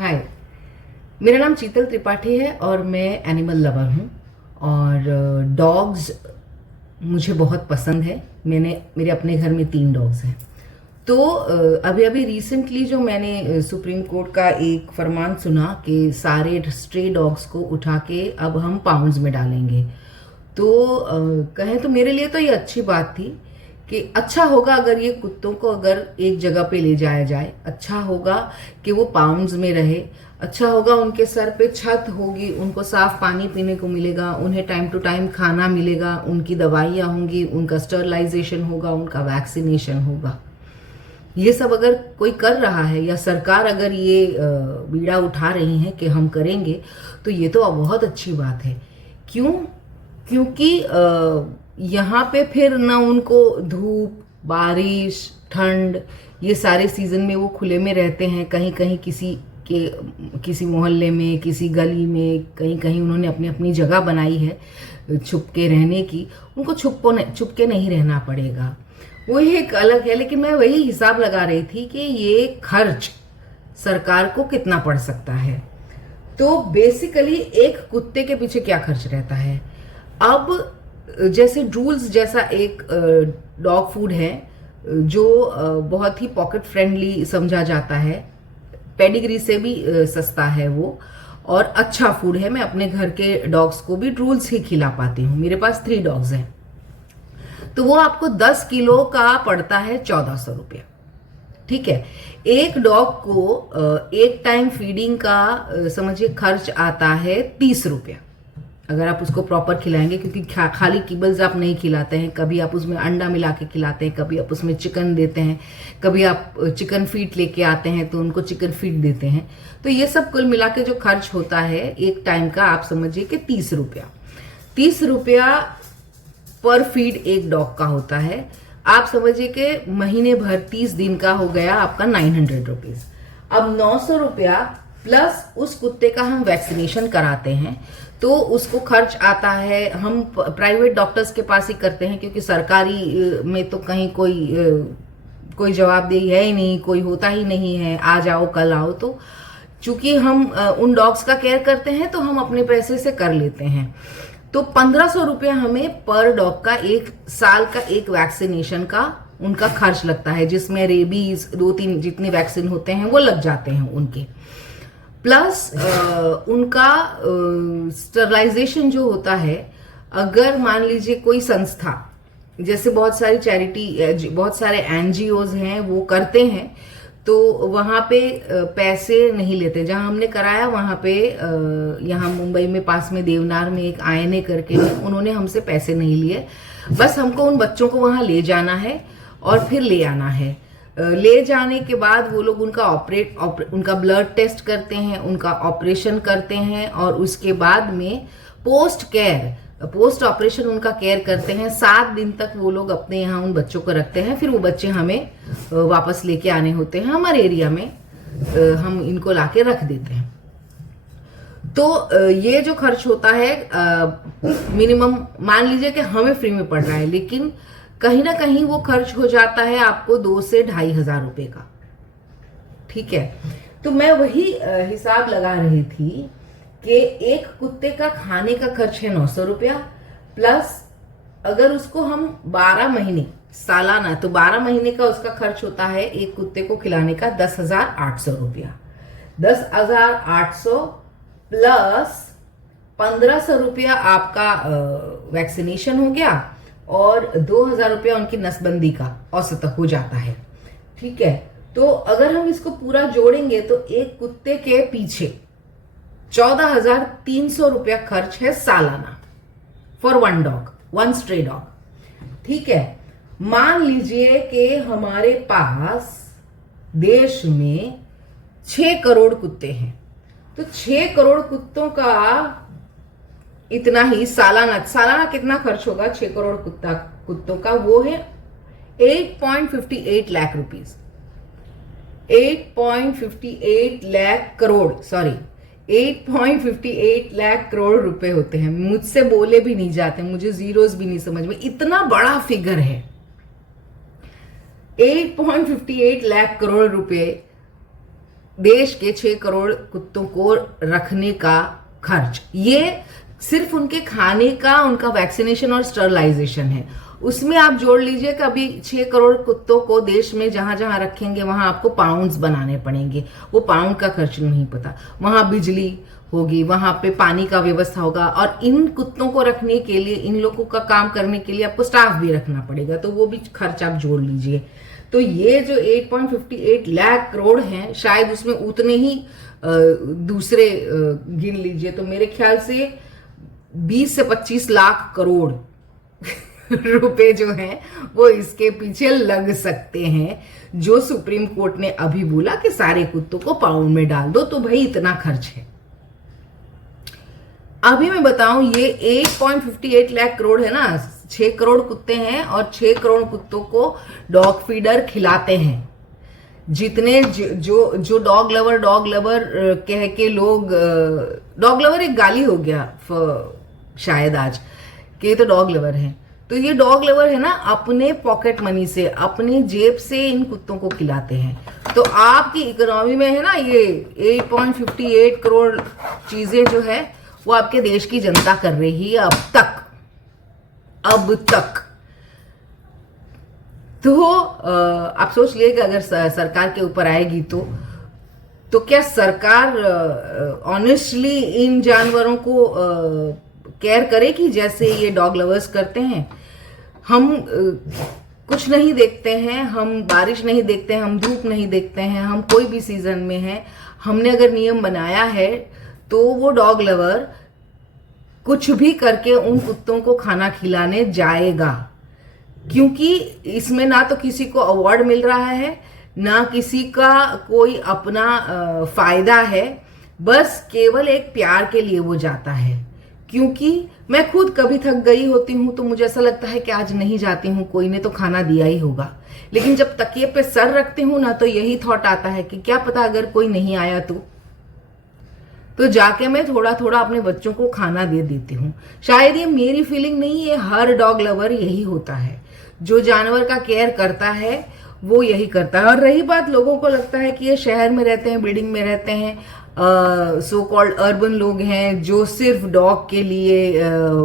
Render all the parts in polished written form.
हाय, मेरा नाम शीतल त्रिपाठी है और मैं एनिमल लवर हूँ और डॉग्स मुझे बहुत पसंद है। मेरे अपने घर में 3 डॉग्स हैं। तो अभी अभी रिसेंटली जो मैंने सुप्रीम कोर्ट का एक फरमान सुना कि सारे स्ट्रे डॉग्स को उठा के अब हम पाउंड्स में डालेंगे। तो कहें तो मेरे लिए तो ये अच्छी बात थी कि अच्छा होगा अगर ये कुत्तों को अगर एक जगह पे ले जाया जाए। अच्छा होगा कि वो पाउंड्स में रहे। अच्छा होगा उनके सर पे छत होगी, उनको साफ पानी पीने को मिलेगा, उन्हें टाइम टू टाइम खाना मिलेगा, उनकी दवाइयाँ होंगी, उनका स्टरलाइजेशन होगा, उनका वैक्सीनेशन होगा। ये सब अगर कोई कर रहा है या सरकार अगर ये बीड़ा उठा रही है कि हम करेंगे, तो ये तो बहुत अच्छी बात है। क्यों? क्योंकि यहाँ पे फिर ना उनको धूप, बारिश, ठंड, ये सारे सीजन में वो खुले में रहते हैं। कहीं कहीं किसी मोहल्ले में, किसी गली में, कहीं कहीं उन्होंने अपनी अपनी जगह बनाई है छुप के रहने की। उनको छुप के नहीं रहना पड़ेगा, वो एक अलग है। लेकिन मैं वही हिसाब लगा रही थी कि ये खर्च सरकार को कितना पड़ सकता है। तो बेसिकली एक कुत्ते के पीछे क्या खर्च रहता है। अब जैसे ड्रूल्स जैसा एक डॉग फूड है जो बहुत ही पॉकेट फ्रेंडली समझा जाता है, पेडिग्री से भी सस्ता है वो, और अच्छा फूड है। मैं अपने घर के डॉग्स को भी ड्रूल्स ही खिला पाती हूँ। मेरे पास 3 डॉग्स हैं। तो वो आपको 10 किलो का पड़ता है 1400 रुपया। ठीक है। एक डॉग को एक टाइम फीडिंग का समझिए खर्च आता है 30 रुपया, अगर आप उसको प्रॉपर खिलाएंगे। क्योंकि खाली किबल्स आप नहीं खिलाते हैं, कभी आप उसमें अंडा मिला के खिलाते हैं, कभी आप उसमें चिकन देते हैं, कभी आप चिकन फीट लेके आते हैं तो उनको चिकन फीट देते हैं। तो ये सब कुल मिला के जो खर्च होता है एक टाइम का, आप समझिए कि 30 रुपया। 30 रुपया पर फीड एक डॉग का होता है। आप समझिए कि महीने भर 30 दिन का हो गया आपका 900 रुपीज। अब 900 रुपया प्लस उस कुत्ते का हम वैक्सीनेशन कराते हैं तो उसको खर्च आता है। हम प्राइवेट डॉक्टर्स के पास ही करते हैं क्योंकि सरकारी में तो कहीं कोई जवाबदेही है ही नहीं, कोई होता ही नहीं है, आज आओ कल आओ। तो चूंकि हम उन डॉग्स का केयर करते हैं तो हम अपने पैसे से कर लेते हैं। तो 1500 रुपया हमें पर डॉग का एक साल का एक वैक्सीनेशन का उनका खर्च लगता है, जिसमें रेबीज 2-3 जितने वैक्सीन होते हैं वो लग जाते हैं उनके। प्लस उनका स्टरलाइजेशन जो होता है, अगर मान लीजिए कोई संस्था, जैसे बहुत सारी चैरिटी, बहुत सारे एनजीओज हैं वो करते हैं, तो वहाँ पे पैसे नहीं लेते। जहाँ हमने कराया वहाँ पे यहाँ मुंबई में पास में देवनार में एक आईएनए करके, उन्होंने हमसे पैसे नहीं लिए। बस हमको उन बच्चों को वहाँ ले जाना है और फिर ले आना है। ले जाने के बाद वो लोग उनका ब्लड टेस्ट करते हैं, उनका ऑपरेशन करते हैं, और उसके बाद में पोस्ट ऑपरेशन उनका केयर करते हैं। 7 दिन तक वो लोग अपने यहाँ उन बच्चों को रखते हैं। फिर वो बच्चे हमें वापस लेके आने होते हैं। हमारे एरिया में हम इनको लाके रख देते हैं। तो ये जो खर्च होता है मिनिमम मान लीजिए कि हमें फ्री में पड़ रहा है, लेकिन कहीं ना कहीं वो खर्च हो जाता है आपको 2 से 2,500 रुपए का। ठीक है। तो मैं वही हिसाब लगा रही थी कि एक कुत्ते का खाने का खर्च है 900 रुपया, प्लस अगर उसको हम 12 महीने सालाना, तो 12 महीने का उसका खर्च होता है एक कुत्ते को खिलाने का 10,800 रुपया। 10,800 प्लस 1,500 रुपया आपका वैक्सीनेशन हो गया, और 2,000 रुपया उनकी नसबंदी का औसत हो जाता है। ठीक है। तो अगर हम इसको पूरा जोड़ेंगे तो एक कुत्ते के पीछे 14,300 रुपया खर्च है सालाना फॉर वन स्ट्रे डॉग। ठीक है। मान लीजिए कि हमारे पास देश में 6 करोड़ कुत्ते हैं, तो 6 करोड़ कुत्तों का इतना ही सालाना कितना खर्च होगा 6 करोड़ कुत्तों का, वो है 8.58 लाख रुपीज। 8.58 लाख करोड़, सॉरी 8.58 लाख करोड़ रुपए होते हैं। मुझसे बोले भी नहीं जाते, मुझे जीरोस भी नहीं समझ में, इतना बड़ा फिगर है। 8.58 लाख करोड़ रुपए देश के 6 करोड़ कुत्तों को रखने का खर्च, ये सिर्फ उनके खाने का, उनका वैक्सीनेशन और स्टरलाइजेशन है। उसमें आप जोड़ लीजिए कि अभी 6 करोड़ कुत्तों को देश में जहां जहां रखेंगे वहां आपको पाउंड्स बनाने पड़ेंगे। वो पाउंड का खर्च नहीं पता। वहां बिजली होगी, वहां पे पानी का व्यवस्था होगा, और इन कुत्तों को रखने के लिए, इन लोगों का काम करने के लिए आपको स्टाफ भी रखना पड़ेगा, तो वो भी खर्च आप जोड़ लीजिए। तो ये जो 8.58 लाख करोड़ हैं, शायद उसमें उतने ही दूसरे गिन लीजिए तो मेरे ख्याल से 20 से 25 लाख करोड़ रुपए जो हैं वो इसके पीछे लग सकते हैं, जो सुप्रीम कोर्ट ने अभी बोला कि सारे कुत्तों को पाउंड में डाल दो, तो भाई इतना खर्च है। अभी मैं बताऊं, ये 8.58 लाख करोड़ है ना, 6 करोड़ कुत्ते हैं और 6 करोड़ कुत्तों को डॉग फीडर खिलाते हैं। जितने जो डॉग लवर कह के लोग, डॉग लवर एक गाली हो गया शायद आज, कि ये तो डॉग लवर है। तो ये डॉग लवर है ना, अपने पॉकेट मनी से, अपनी जेब से इन कुत्तों को खिलाते हैं। तो आपकी इकोनॉमी में है ना, ये 8.58 करोड़ चीजें जो है वो आपके देश की जनता कर रही है अब तक। तो आप सोच लिए कि अगर सरकार के ऊपर आएगी तो क्या सरकार ऑनेस्टली इन जानवरों को केयर करेगी जैसे ये डॉग लवर्स करते हैं? हम कुछ नहीं देखते हैं, हम बारिश नहीं देखते हैं, हम धूप नहीं देखते हैं, हम कोई भी सीजन में हैं। हमने अगर नियम बनाया है तो वो डॉग लवर कुछ भी करके उन कुत्तों को खाना खिलाने जाएगा, क्योंकि इसमें ना तो किसी को अवार्ड मिल रहा है, ना किसी का कोई अपना फायदा है, बस केवल एक प्यार के लिए वो जाता है। क्योंकि मैं खुद कभी थक गई होती हूं तो मुझे ऐसा लगता है कि आज नहीं जाती हूं, कोई ने तो खाना दिया ही होगा। लेकिन जब तकिए पे सर रखती हूं ना, तो यही थॉट आता है कि क्या पता अगर कोई नहीं आया तो जाके मैं थोड़ा थोड़ा अपने बच्चों को खाना दे देती हूँ। शायद ये मेरी फीलिंग नहीं है, हर डॉग लवर यही होता है। जो जानवर का केयर करता है वो यही करता है। और रही बात, लोगों को लगता है कि ये शहर में रहते हैं, बिल्डिंग में रहते हैं, सो कॉल्ड अर्बन लोग हैं जो सिर्फ डॉग के लिए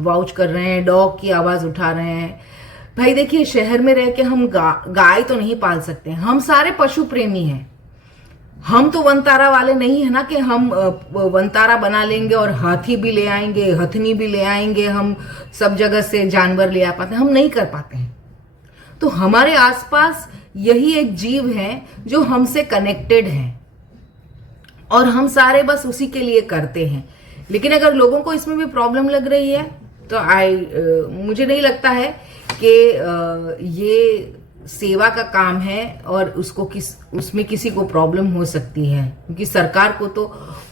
वाउच कर रहे हैं, डॉग की आवाज उठा रहे हैं। भाई देखिए, शहर में रह के हम गाय तो नहीं पाल सकते, हम सारे पशु प्रेमी हैं। हम तो वनतारा वाले नहीं है ना कि हम वनतारा बना लेंगे और हाथी भी ले आएंगे, हथनी भी ले आएंगे, हम सब जगह से जानवर ले आ पाते हैं, हम नहीं कर पाते हैं। तो हमारे आसपास यही एक जीव है जो हमसे कनेक्टेड है और हम सारे बस उसी के लिए करते हैं। लेकिन अगर लोगों को इसमें भी प्रॉब्लम लग रही है तो मुझे नहीं लगता है कि ये सेवा का काम है और उसमें किसी को प्रॉब्लम हो सकती है, क्योंकि सरकार को तो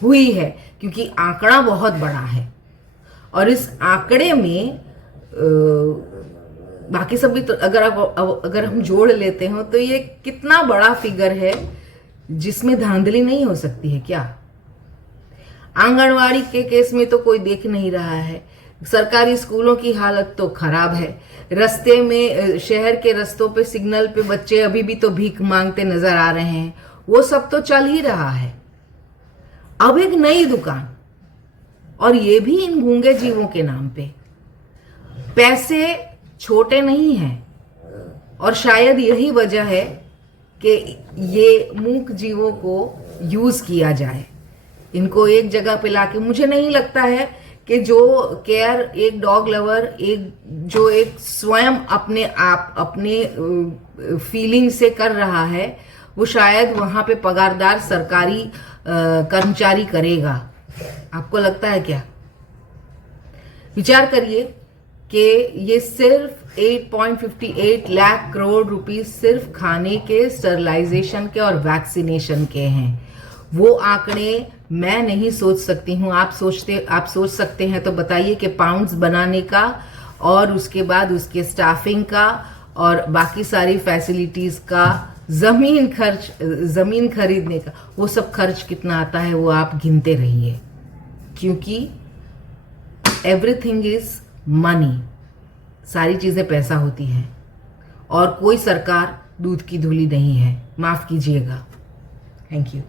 हुई है, क्योंकि आंकड़ा बहुत बड़ा है। और इस आंकड़े में बाकी सब भी तो अगर हम जोड़ लेते हो तो ये कितना बड़ा फिगर है जिसमें धांधली नहीं हो सकती है क्या? आंगनवाड़ी के केस में तो कोई देख नहीं रहा है, सरकारी स्कूलों की हालत तो खराब है, रास्ते में, शहर के रास्तों पे, सिग्नल पे बच्चे अभी भी तो भीख मांगते नजर आ रहे हैं, वो सब तो चल ही रहा है। अब एक नई दुकान, और ये भी इन गूंगे जीवों के नाम पे। पैसे छोटे नहीं हैं और शायद यही वजह है कि ये मूक जीवों को यूज किया जाए, इनको एक जगह पे लाके। मुझे नहीं लगता है कि जो केयर एक डॉग लवर, जो एक स्वयं अपने फीलिंग से कर रहा है, वो शायद वहां पे पगारदार सरकारी कर्मचारी करेगा। आपको लगता है क्या? विचार करिए कि ये सिर्फ 8.58 लाख करोड़ रुपीस सिर्फ खाने के, स्टरलाइजेशन के और वैक्सीनेशन के हैं। वो आंकड़े मैं नहीं सोच सकती हूँ, आप सोच सकते हैं तो बताइए कि पाउंड्स बनाने का और उसके बाद उसके स्टाफिंग का और बाकी सारी फैसिलिटीज का, जमीन खरीदने का, वो सब खर्च कितना आता है वो आप गिनते रहिए, क्योंकि एवरीथिंग इज मनी। सारी चीजें पैसा होती हैं और कोई सरकार दूध की धूली नहीं है, माफ कीजिएगा। Thank you.